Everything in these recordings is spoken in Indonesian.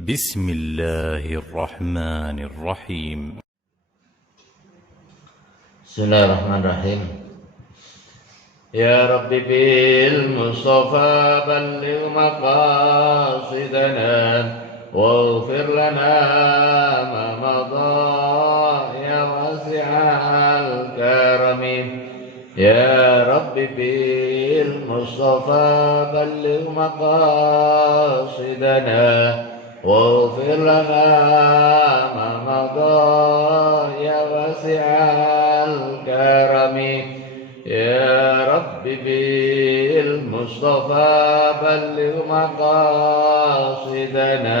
بسم الله الرحمن الرحيم. Bismillahirrahmanirrahim. Ya Rabbi bil Mustafa balligh maqasidana waghfir lana ma madha ya wasi'al karami. Ya Rabbi bil Mustafa balligh maqasidana waghfir lana ma madha ya wasi'al karami. Ya Rabbi bil Mustafa balligh maqasidana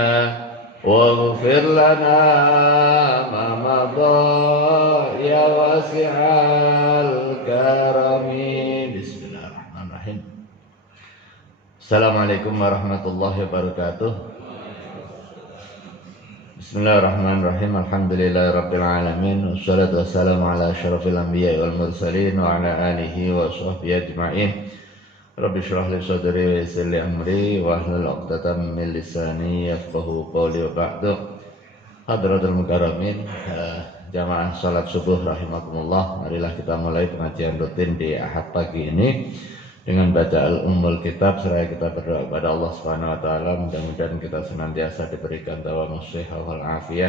waghfir lana ma madha ya wasi'al karami. Bismillahirrahmanirrahim. Assalamualaikum warahmatullahi wabarakatuh. Bismillahirrahmanirrahim. Alhamdulillahirabbil alamin. Wassalatu wassalamu ala asyrafil anbiya'i wal mursalin wa ala alihi wa sahbihi ajma'in. Rabbi shrah li sadri wa yassir li amri wa hlul 'uqdatam min lisani yafqahu qawli wa ba'du. Hadratul mukarramin, jamaah salat subuh rahimakumullah. Marilah kita mulai pengajian rutin di Ahad pagi ini dengan baca Ummul Kitab, seraya kita berdoa kepada Allah Subhanahu wa taala, mudah-mudahan kita senantiasa diberikan tawamus shihah wal afiyah,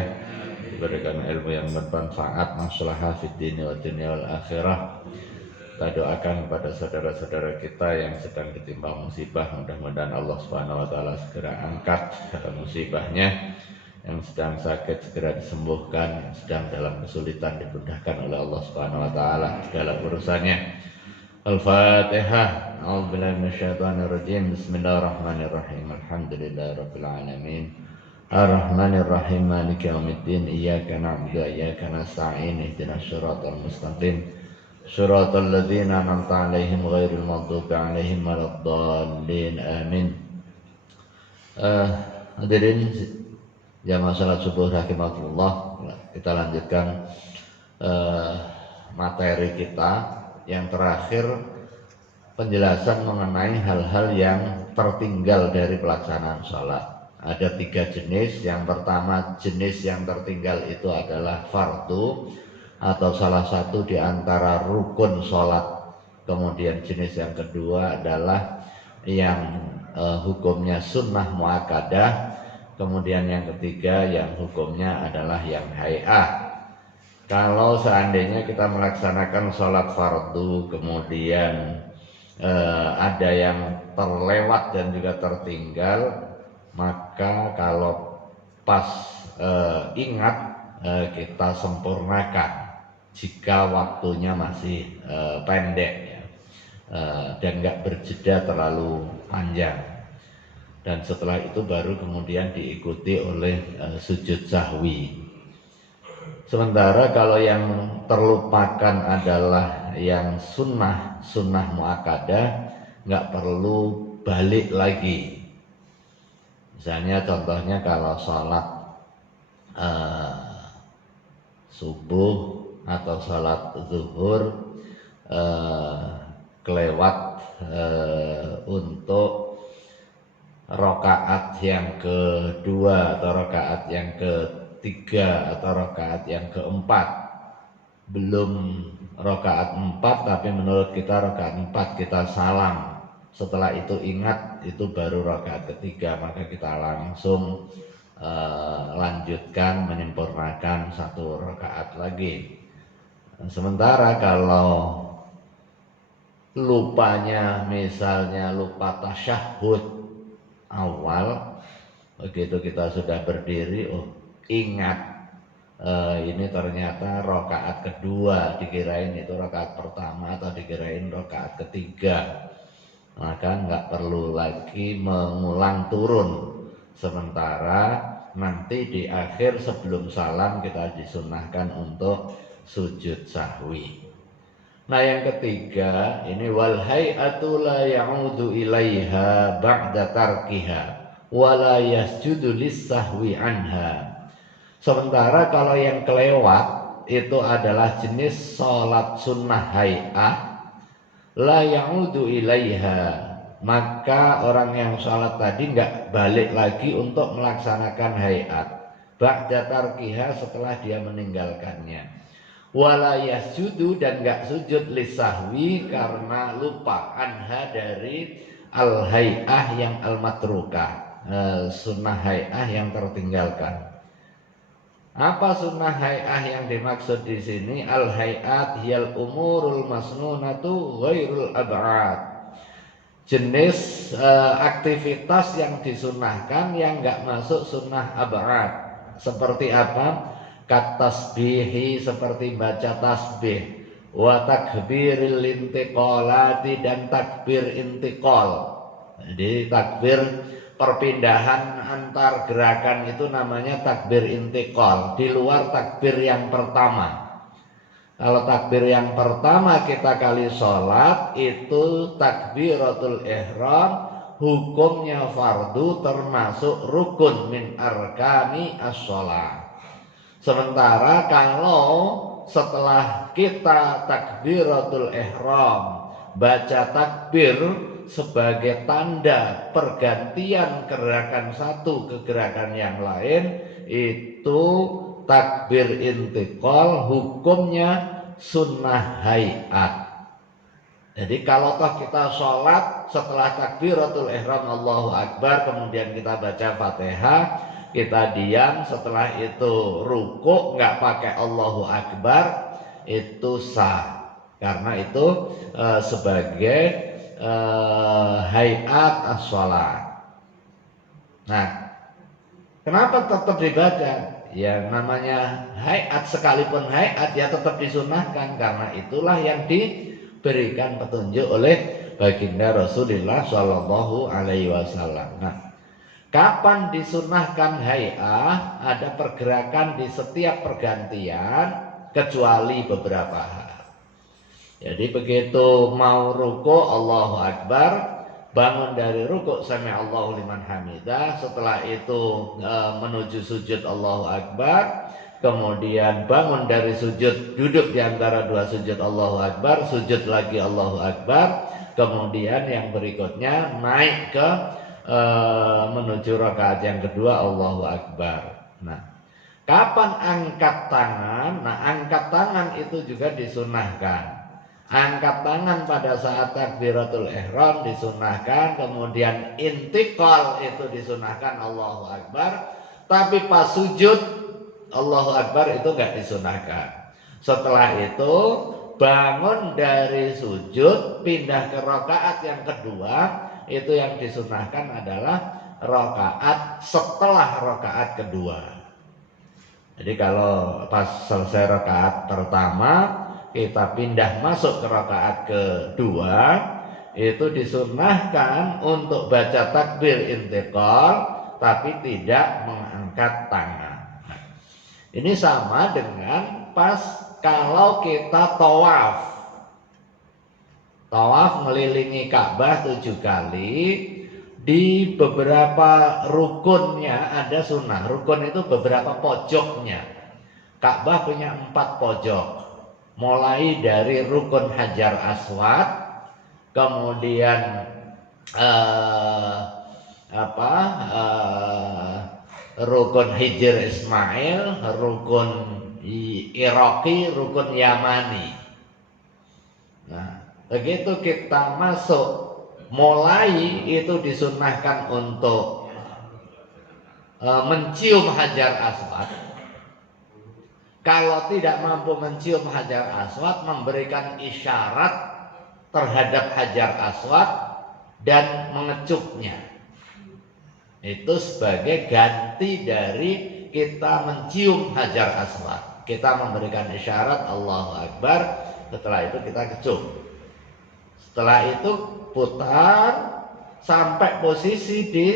diberikan ilmu yang bermanfaat, maslahah fid dini wa dunya wal akhirah. Kita doakan kepada saudara-saudara kita yang sedang ditimpa musibah, mudah-mudahan Allah Subhanahu wa taala segera angkat musibahnya, yang sedang sakit segera disembuhkan, yang sedang dalam kesulitan dimudahkan oleh Allah Subhanahu wa taala segala urusannya. Al-Fatihah. A'udzubillahi minasyaitonir rajim. Bismillahirrahmanirrahim. Alhamdulillahirabbil alamin. Ar-Rahmanirrahim. Maliki yaumiddin. Iyyaka na'budu wa iyyaka nasta'in. Ihdinas shiratal mustaqim. Shiratal ladzina an'amta 'alaihim ghairil maghdubi 'alaihim waladdallin. Amin. Hadirin jamaah salat subuh rahimakumullah. Kita lanjutkan materi kita. Yang terakhir, penjelasan mengenai hal-hal yang tertinggal dari pelaksanaan sholat. Ada 3 jenis. Yang pertama, jenis yang tertinggal itu adalah fardu atau salah satu di antara rukun sholat. Kemudian jenis yang kedua adalah yang hukumnya sunnah muakkadah. Kemudian yang ketiga yang hukumnya adalah yang hay'ah. Kalau seandainya kita melaksanakan sholat fardu, kemudian ada yang terlewat dan juga tertinggal, maka kalau pas ingat, kita sempurnakan jika waktunya masih pendek, ya, dan nggak berjeda terlalu panjang. Dan setelah itu baru kemudian diikuti oleh sujud sahwi. Sementara kalau yang terlupakan adalah yang sunnah muakkadah, nggak perlu balik lagi. Misalnya contohnya kalau sholat subuh atau sholat zuhur kelewat untuk rakaat yang kedua atau rakaat yang ketiga atau rakaat yang keempat, belum rakaat 4 tapi menurut kita rakaat 4 kita salam, setelah itu ingat itu baru rakaat ketiga, maka kita langsung lanjutkan menyempurnakan 1 rakaat lagi. Sementara kalau lupanya, misalnya lupa tasyahud awal, begitu kita sudah berdiri, ingat ini ternyata rakaat kedua, dikirain itu rakaat pertama atau dikirain rakaat ketiga, maka nggak perlu lagi mengulang turun. Sementara nanti di akhir sebelum salam kita disunnahkan untuk sujud sahwi. Nah yang ketiga ini wal hay'atu la ya'udu ilaiha ba'da tarkiha wa la yasjudu lis-sahwi anha. Sementara kalau yang kelewat itu adalah jenis sholat sunnah hay'ah, la ya'udu ilaiha, maka orang yang sholat tadi nggak balik lagi untuk melaksanakan hayat ba'da tarkiha, setelah dia meninggalkannya. Wala yasjudu, dan nggak sujud lisahwi karena lupa, anha dari al hay'ah yang al matrukah, sunnah hay'ah yang tertinggalkan. Apa sunnah hay'ah yang dimaksud di sini? Al hay'at hiyal umurul masnunatu ghairul ab'ad. Jenis aktivitas yang disunahkan yang enggak masuk sunnah ab'ad. Seperti apa? Katasbihi, seperti baca tasbih, wa takbiril intiqalati, dan takbir intiqal. Jadi takbir perpindahan antar gerakan itu namanya takbir intiqal, di luar takbir yang pertama. Kalau takbir yang pertama kita kali sholat itu takbiratul ihram, hukumnya fardu, termasuk rukun min arkani as-sholat. Sementara kalau setelah kita takbiratul ihram baca takbir sebagai tanda pergantian gerakan satu ke gerakan yang lain, itu takbir intiqal, hukumnya sunnah hayat. Jadi kalau toh kita sholat setelah takbiratul ihram Allahu Akbar, kemudian kita baca Fatihah, kita diam, setelah itu ruku nggak pakai Allahu Akbar, itu sah, karena itu sebagai hayat as-sholat. Nah, kenapa tetap dibaca? Ya namanya hayat, sekalipun hayat ya tetap disunahkan, karena itulah yang diberikan petunjuk oleh baginda Rasulullah Shallallahu Alaihi Wasallam. Nah, kapan disunahkan hayat? Ada pergerakan di setiap pergantian kecuali beberapa hal. Jadi begitu mau ruku Allahu Akbar, bangun dari ruku sami Allahu liman hamidah, setelah itu menuju sujud Allahu Akbar, kemudian bangun dari sujud, duduk di antara dua sujud Allahu Akbar, sujud lagi Allahu Akbar, kemudian yang berikutnya naik ke menuju rakaat yang kedua Allahu Akbar. Nah, kapan angkat tangan? Nah, angkat tangan itu juga disunahkan. Angkat tangan pada saat takbiratul ihram disunahkan, kemudian intiqal itu disunahkan Allahu Akbar, tapi pas sujud Allahu Akbar itu enggak disunahkan. Setelah itu bangun dari sujud pindah ke rakaat yang kedua, itu yang disunahkan adalah rakaat setelah rakaat kedua. Jadi kalau pas selesai rakaat pertama kita pindah masuk ke rakaat kedua, itu disunahkan untuk baca takbir intiqal tapi tidak mengangkat tangan. Ini sama dengan pas kalau kita tawaf. Tawaf melilingi Ka'bah 7 kali, di beberapa rukunnya ada sunnah. Rukun itu beberapa pojoknya. Ka'bah punya 4 pojok. Mulai dari rukun Hajar Aswad, kemudian rukun Hijr Ismail, rukun Iraqi, rukun Yamani. Nah, begitu kita masuk mulai itu disunahkan untuk mencium Hajar Aswad. Kalau tidak mampu mencium Hajar Aswad, memberikan isyarat terhadap Hajar Aswad dan mengecupnya. Itu sebagai ganti dari kita mencium Hajar Aswad. Kita memberikan isyarat Allahu Akbar, setelah itu kita kecup. Setelah itu putar sampai posisi di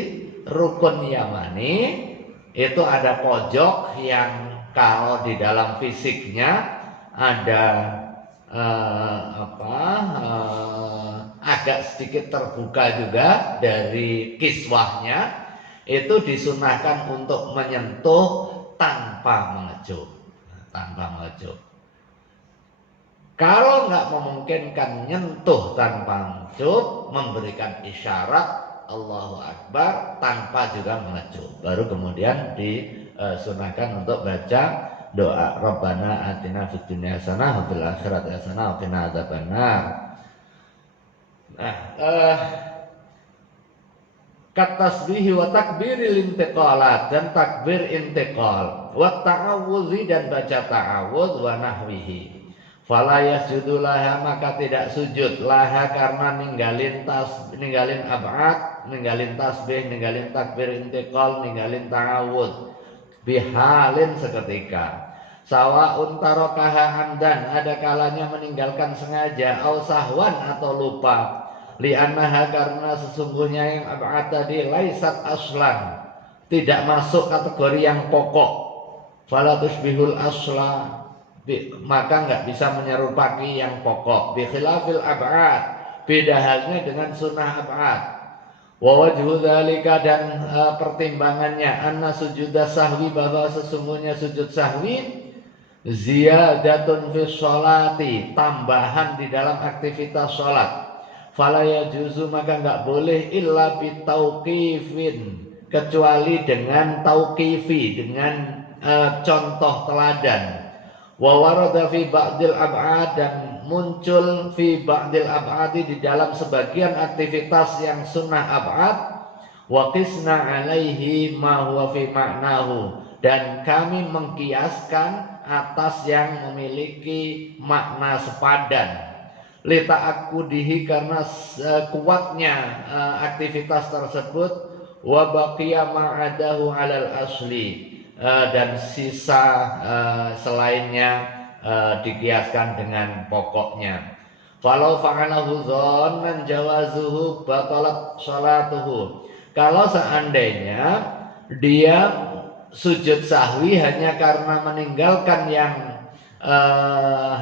rukun Yamani. Itu ada pojok yang kalau di dalam fisiknya ada agak sedikit terbuka juga dari kiswahnya, itu disunahkan untuk menyentuh tanpa mengecup. Kalau nggak memungkinkan nyentuh tanpa mengecup, memberikan isyarat Allahu Akbar tanpa juga mengecup. Baru kemudian disunahkan untuk baca doa Rabbana atina fid dunya hasanah wa fil akhirati hasanah wa qina adzabannar. Nah, katasbihi wa takbiril intiqalat, dan takbir intiqal, wa ta'awudzi, dan baca ta'awudz, wa nahwihi. Fala yasjudu laha, maka tidak sujud laha karena ninggalin ab'ad, ninggalin tasbih, ninggalin takbir intiqal, ninggalin ta'awudz bihalin seketika. Sawaun tarokaha amdan, ada kalanya meninggalkan sengaja, au sahwan, atau lupa. Li'annaha, karena sesungguhnya yang ab'ad tadi laisat aslan, tidak masuk kategori yang pokok. Fala tusbihul asla, maka nggak bisa menyerupai yang pokok. Bi khilafil ab'ad, beda halnya dengan sunnah ab'ad. Wa wajhu dzalika, dan pertimbangannya, anna sujuda sahwi, bahwa sesungguhnya sujud sahwi ziyadatun fi sholati, tambahan di dalam aktivitas sholat. Fala yajuzu, maka nggak boleh illa bitauqifin, kecuali dengan tauqifi, dengan contoh teladan. Wa warada fi ba'dil ab'ad, dan muncul fi ba'dil ab'adi, di dalam sebagian aktivitas yang sunnah ab'ad. Wa qisna alaihi ma huwa fi ma'nahu, dan kami mengkiaskan atas yang memiliki makna sepadan. Lita akudihi, karena kuatnya aktivitas tersebut. Wa baqiya ma'adahu alal asli, dan sisa selainnya dikiaskan dengan pokoknya. Falau fa'alahu dhannan jawazuhu batalat sholatuhu, kalau seandainya dia sujud sahwi hanya karena meninggalkan yang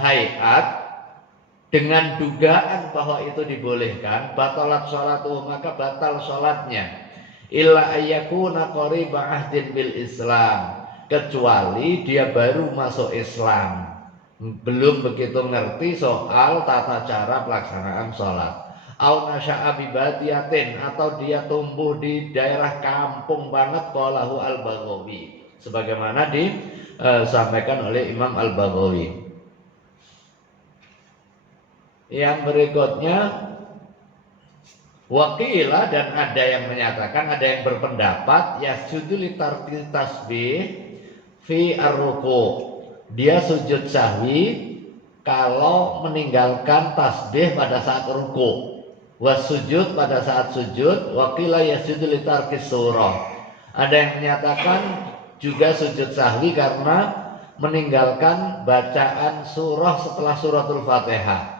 hayat dengan dugaan bahwa itu dibolehkan, batalat sholatuhu, maka batal sholatnya. Illa ayyakuna qariba ahdin bil Islam, kecuali dia baru masuk Islam, belum begitu ngerti soal tata cara pelaksanaan sholat. Au nasya'a bi badiyatin, atau dia tumbuh di daerah kampung banget, qalahu al-Baghawi, sebagaimana disampaikan oleh Imam al-Baghawi. Yang berikutnya, wakilah, dan ada yang menyatakan, ada yang berpendapat yasjudu li tarki tasbih fi ar-ruku', dia sujud sahwi kalau meninggalkan tasbih pada saat ruku', wasujud, pada saat sujud. Wakilah yasjudu li tarki surah, ada yang menyatakan juga sujud sahwi karena meninggalkan bacaan surah setelah suratul Fatihah.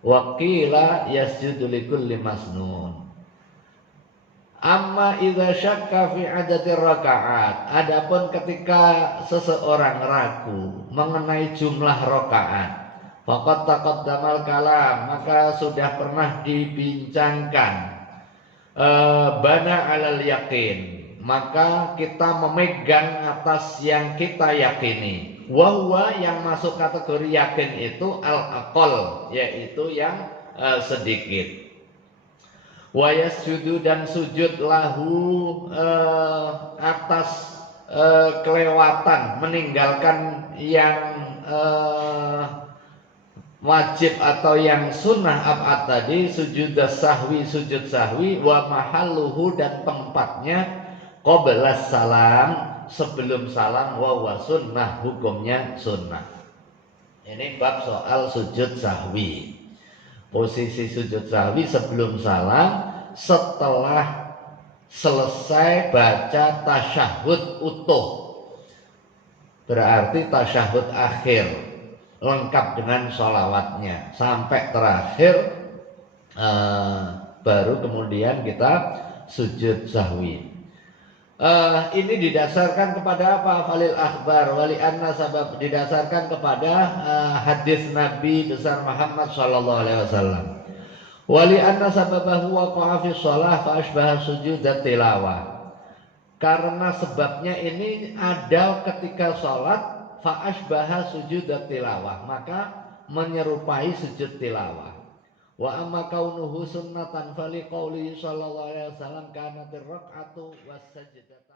Wakila yasjudu likulli masnun. Amma idza syakka fi adatir rakaat, adapun ketika seseorang ragu mengenai jumlah rakaat, faqad taqaddamal kalam, maka sudah pernah dibincangkan. Bana alal yakin, maka kita memegang atas yang kita yakini. Wahwa, yang masuk kategori yakin itu al-aqal, yaitu yang sedikit. Wa yasjudu, dan sujud lahu atas kelewatan, meninggalkan yang wajib atau yang sunnah ab'ad tadi, sujud sahwi, wa mahalluhu, dan tempatnya qabla salam, sebelum salam, wa sunnah, hukumnya sunnah. Ini bab soal sujud sahwi. Posisi sujud sahwi sebelum salam, setelah selesai baca tasyahud utuh, berarti tasyahud akhir lengkap dengan sholawatnya sampai terakhir, baru kemudian kita sujud sahwi. Ini didasarkan kepada apa? Falil akhbar wali anna sabab, didasarkan kepada hadis Nabi besar Muhammad sallallahu alaihi wasallam. Wali anna sababahu waqa'a fi shalah fa asbaha sujud tilawah. Karena sebabnya ini ada ketika sholat, fa asbaha sujud tilawah, maka menyerupai sujud tilawah. Wa amma kaunuhu sunnatan fali qauli sallallahu alaihi wasallam kanatir rak'atu was sajdatu